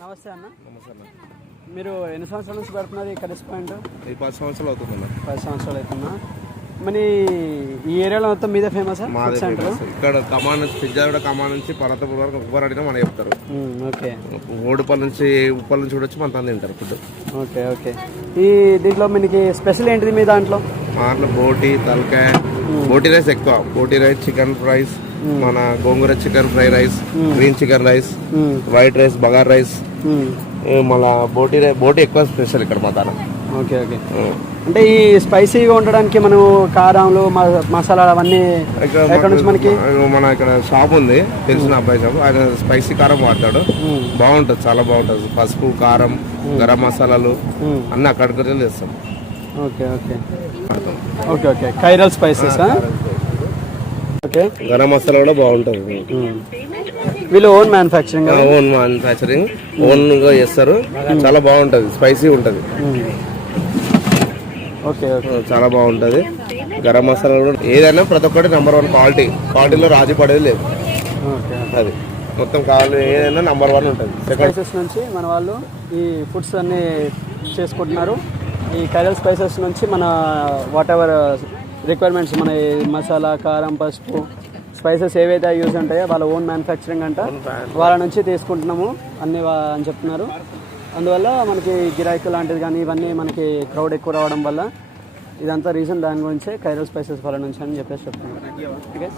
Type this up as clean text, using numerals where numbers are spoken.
నమస్తే అన్న. నమస్తే అన్న. మీరు ఎన్ని సంవత్సరాల నుంచి పెడుతున్నారు ఈ కర్రీస్ పాయింట్? ఈ 10 సంవత్సరాలు అవుతుందన్న. 10 సంవత్సరాలు అవుతుందా? మరి ఈ ఏరియాలో మొత్తం మీదే ఫేమస్ సెంటర్? ఇక్కడ కమాన్ నుంచి పిజ్జా కమాన్ నుంచి పర్వతపూర్ వరకు ఎవరు అడిగినా మనం చెప్తారు. ఓకే. ఓడిపల్లి నుంచి ఉప్పల్ నుంచి కూడా వచ్చి మన తండ్రి తింటారు ఫుడ్. Okay okay. ఈ దీంట్లో మనకి స్పెషల్ ఏంటిది మీ దాంట్లో? మా దాంట్లో బోటి, తలకాయ, బోటి రైస్ ఎక్కువ. బోటి రైస్, చికెన్ రైస్, మన gongura chicken fry rice, green chicken rice, white rice, bagara rice, మళ్ళా బోటి ఎక్కువ స్పెషల్ ఇక్కడ మా దాంట్లో. Okay okay. అంటే ఈ స్పైసీగా ఉండడానికి మనం కారంలు మసాలా అవన్నీ ఎక్కడ నుంచి మనకి? మన ఇక్కడ షాప్ ఉంది, తెలిసిన అబ్బాయి షాప్. ఆయన స్పైసీ కారం వాడతాడు, బాగుంటుంది, చాలా బాగుంటుంది. పసుపు, కారం, గరం మసాలాలు అన్నీ అక్కడికి తెస్తాం. Okay okay okay okay. Chiral spices. Okay. Garam masala కూడా బాగుంటుంది. వీళ్ళు ఓన్ మ్యానుఫ్యాక్చరింగ్ ఓన్ గా చేస్తారు. చాలా బాగుంటది, స్పైసీ ఉంటది. Okay okay. చాలా బాగుంటది. గరం మసాలా కూడా ఏదైనా ప్రతి ఒక్కటి నెంబర్ 1 క్వాలిటీలో రాజీ పడేది లేదు. అది మొత్తం కావాలి, ఏదైనా నెంబర్ 1 ఉంటుంది. స్పైసెస్ నుంచి మన వాళ్ళు ఈ ఫుడ్స్ అన్ని చేసుకుంటున్నారు. ఈ కైరల్ స్పైసెస్ నుంచి మన వాట్ ఎవర్ రిక్వైర్మెంట్స్, మన మసాలా, కారం, పసుపు, స్పైసెస్ ఏవైతే యూజ్ ఉంటాయో వాళ్ళ ఓన్ మ్యానుఫ్యాక్చరింగ్ అంట, వాళ్ళ నుంచి తీసుకుంటున్నాము అన్ని అని చెప్తున్నారు. అందువల్ల మనకి గిరాకీ లాంటిది కానీ ఇవన్నీ మనకి క్రౌడ్ ఎక్కువ రావడం వల్ల ఇదంతా రీజన్, దాని గురించే కైరల్ స్పైసెస్ వాళ్ళ నుంచి అని చెప్పేసి చెప్తున్నారు. ఓకే.